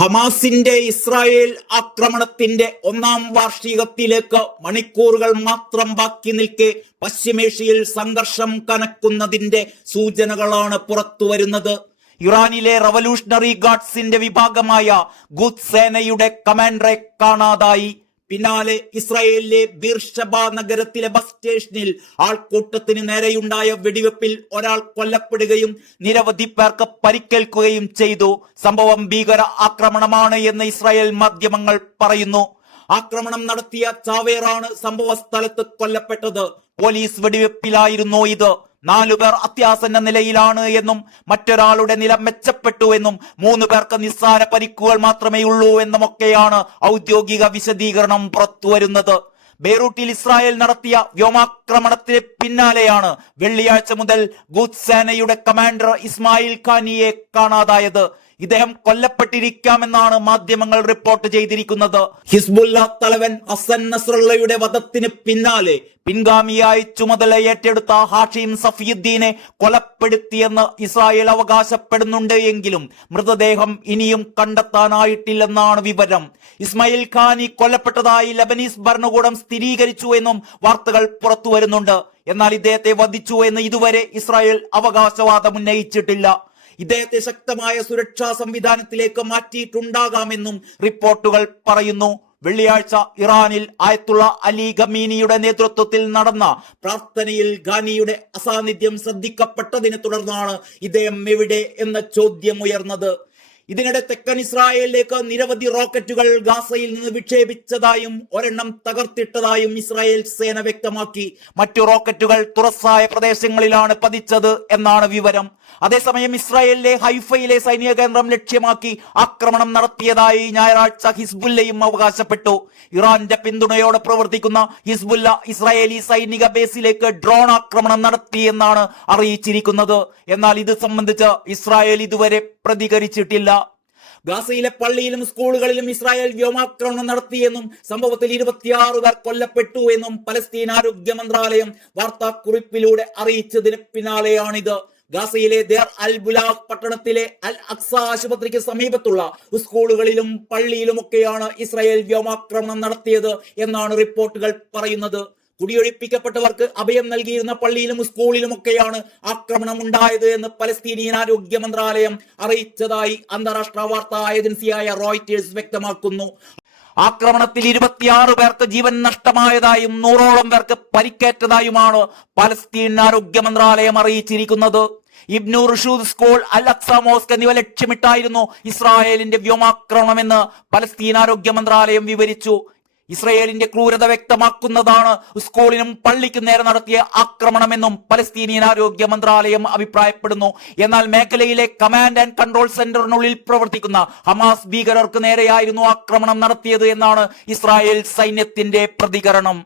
ഹമാസിന്റെ ഇസ്രായേൽ ആക്രമണത്തിന്റെ 1-ാം വാർഷികത്തിലേക്ക് മണിക്കൂറുകൾ മാത്രം ബാക്കി നിൽക്കെ പശ്ചിമേഷ്യയിൽ സംഘർഷം കനക്കുന്നതിന്റെ സൂചനകളാണ് പുറത്തുവരുന്നത്. ഇറാനിലെ റവല്യൂഷണറി ഗാർഡ്സിന്റെ വിഭാഗമായ ഖുദ്സ് സേനയുടെ കമാൻഡറെ കാണാതായി. പിന്നാലെ ഇസ്രായേലിലെ ബീർഷബ നഗരത്തിലെ ബസ് സ്റ്റേഷനിൽ ആൾക്കൂട്ടത്തിന് നേരെയുണ്ടായ വെടിവെപ്പിൽ ഒരാൾ കൊല്ലപ്പെടുകയും നിരവധി പേർക്ക് പരിക്കേൽക്കുകയും ചെയ്തു. സംഭവം ഭീകര ആക്രമണമാണ് എന്ന് ഇസ്രായേൽ മാധ്യമങ്ങൾ പറയുന്നു. ആക്രമണം നടത്തിയ ചാവേറാണ് സംഭവ സ്ഥലത്ത് കൊല്ലപ്പെട്ടത്. പോലീസ് വെടിവെപ്പിലായിരുന്നു ഇത്. 4 പേർ അത്യാസന്ന നിലയിലാണ് എന്നും മറ്റൊരാളുടെ നില മെച്ചപ്പെട്ടു എന്നും 3 പേർക്ക് നിസ്സാര പരിക്കുകൾ മാത്രമേ ഉള്ളൂ എന്നുമൊക്കെയാണ് ഔദ്യോഗിക വിശദീകരണം പുറത്തുവരുന്നത്. ബെയ്റൂട്ടിൽ ഇസ്രായേൽ നടത്തിയ വ്യോമാക്രമണത്തിന് പിന്നാലെയാണ് വെള്ളിയാഴ്ച മുതൽ ഖുദ്സ് സേനയുടെ കമാൻഡർ ഇസ്മായിൽ ഖാനിയെ കാണാതായത്. ഇദ്ദേഹം കൊല്ലപ്പെട്ടിരിക്കാമെന്നാണ് മാധ്യമങ്ങൾ റിപ്പോർട്ട് ചെയ്തിരിക്കുന്നത്. ഹിസ്ബുല്ല തലവൻ ഹസൻ നസ്രള്ളയുടെ വധത്തിന് പിന്നാലെ പിൻഗാമിയായി ചുമതല ഏറ്റെടുത്ത ഹാഷിം സഫിയുദ്ദീനെ കൊലപ്പെടുത്തിയെന്ന് ഇസ്രായേൽ അവകാശപ്പെടുന്നുണ്ട് എങ്കിലും മൃതദേഹം ഇനിയും കണ്ടെത്താനായിട്ടില്ലെന്നാണ് വിവരം. ഇസ്മായിൽ ഖാനി കൊല്ലപ്പെട്ടതായി ലബനീസ് ഭരണകൂടം സ്ഥിരീകരിച്ചു എന്നും വാർത്തകൾ പുറത്തു വരുന്നുണ്ട്. എന്നാൽ ഇദ്ദേഹത്തെ വധിച്ചു എന്ന് ഇതുവരെ ഇസ്രായേൽ അവകാശവാദം ഉന്നയിച്ചിട്ടില്ല. ഇദ്ദേഹത്തെ ശക്തമായ സുരക്ഷാ സംവിധാനത്തിലേക്ക് മാറ്റിയിട്ടുണ്ടാകാമെന്നും റിപ്പോർട്ടുകൾ പറയുന്നു. വെള്ളിയാഴ്ച ഇറാനിൽ ആയത്തുള്ള അലി ഖമീനിയുടെ നേതൃത്വത്തിൽ നടന്ന പ്രാർത്ഥനയിൽ ഖാനിയുടെ അസാന്നിധ്യം ശ്രദ്ധിക്കപ്പെട്ടതിനെ തുടർന്നാണ് ഇദ്ദേഹം എവിടെ എന്ന ചോദ്യം ഉയർന്നത്. ഇതിനിടെ തെക്കൻ ഇസ്രായേലിലേക്ക് നിരവധി റോക്കറ്റുകൾ ഗാസയിൽ നിന്ന് വിക്ഷേപിച്ചതായും ഒരെണ്ണം തകർത്തിട്ടതായും ഇസ്രായേൽ സേന വ്യക്തമാക്കി. മറ്റു റോക്കറ്റുകൾ തുറസായ പ്രദേശങ്ങളിലാണ് പതിച്ചത് എന്നാണ് വിവരം. അതേസമയം ഇസ്രായേലിലെ ഹൈഫയിലെ സൈനിക കേന്ദ്രം ലക്ഷ്യമാക്കി ആക്രമണം നടത്തിയതായി ഞായറാഴ്ച ഹിസ്ബുല്ലയും അവകാശപ്പെട്ടു. ഇറാന്റെ പിന്തുണയോടെ പ്രവർത്തിക്കുന്ന ഹിസ്ബുല്ല ഇസ്രായേലി സൈനിക ബേസിലേക്ക് ഡ്രോൺ ആക്രമണം നടത്തിയെന്നാണ് അറിയിച്ചിരിക്കുന്നത്. എന്നാൽ ഇത് സംബന്ധിച്ച് ഇസ്രായേൽ ഇതുവരെ പ്രതികരിച്ചിട്ടില്ല. ഗാസയിലെ പള്ളിയിലും സ്കൂളുകളിലും ഇസ്രായേൽ വ്യോമാക്രമണം നടത്തിയെന്നും സംഭവത്തിൽ 26 പേർ കൊല്ലപ്പെട്ടു എന്നും പലസ്തീൻ ആരോഗ്യ മന്ത്രാലയം വാർത്താക്കുറിപ്പിലൂടെ അറിയിച്ചതിന് പിന്നാലെയാണിത്. ഗാസയിലെ ദേർ അൽ ബുലാഖ് പട്ടണത്തിലെ അൽ അക്സ ആശുപത്രിക്ക് സമീപത്തുള്ള സ്കൂളുകളിലും പള്ളിയിലുമൊക്കെയാണ് ഇസ്രായേൽ വ്യോമാക്രമണം നടത്തിയത് എന്നാണ് റിപ്പോർട്ടുകൾ പറയുന്നത്. കുടിയൊഴിപ്പിക്കപ്പെട്ടവർക്ക് അഭയം നൽകിയിരുന്ന പള്ളിയിലും സ്കൂളിലുമൊക്കെയാണ് ആക്രമണം ഉണ്ടായത് എന്ന് പലസ്തീനിയൻ ആരോഗ്യ മന്ത്രാലയം അറിയിച്ചതായി അന്താരാഷ്ട്ര വാർത്താ ഏജൻസിയായ റോയിറ്റേഴ്സ് വ്യക്തമാക്കുന്നു. ആക്രമണത്തിൽ 26 പേർക്ക് ജീവൻ നഷ്ടമായതായും 100ഓളം പേർക്ക് പരിക്കേറ്റതായുമാണ് പലസ്തീൻ ആരോഗ്യ മന്ത്രാലയം അറിയിച്ചിരിക്കുന്നത്. ഇബ്നു റുഷൂദ് സ്കൂൾ, അൽ അക്സ മോസ്ക് എന്നിവ ലക്ഷ്യമിട്ടായിരുന്നു ഇസ്രായേലിന്റെ വ്യോമാക്രമണമെന്ന് പലസ്തീൻ ആരോഗ്യ മന്ത്രാലയം വിവരിച്ചു. ഇസ്രായേലിന്റെ ക്രൂരത വ്യക്തമാക്കുന്നതാണ് സ്കൂളിനും പള്ളിക്കും നേരെ നടത്തിയ ആക്രമണമെന്നും പലസ്തീനിയൻ ആരോഗ്യ മന്ത്രാലയം അഭിപ്രായപ്പെടുന്നു. എന്നാൽ മേഖലയിലെ കമാൻഡ് ആൻഡ് കൺട്രോൾ സെന്ററിനുള്ളിൽ പ്രവർത്തിക്കുന്ന ഹമാസ് ഭീകരർക്ക് നേരെയായിരുന്നു ആക്രമണം നടത്തിയത് എന്നാണ് ഇസ്രായേൽ സൈന്യത്തിന്റെ പ്രതികരണം.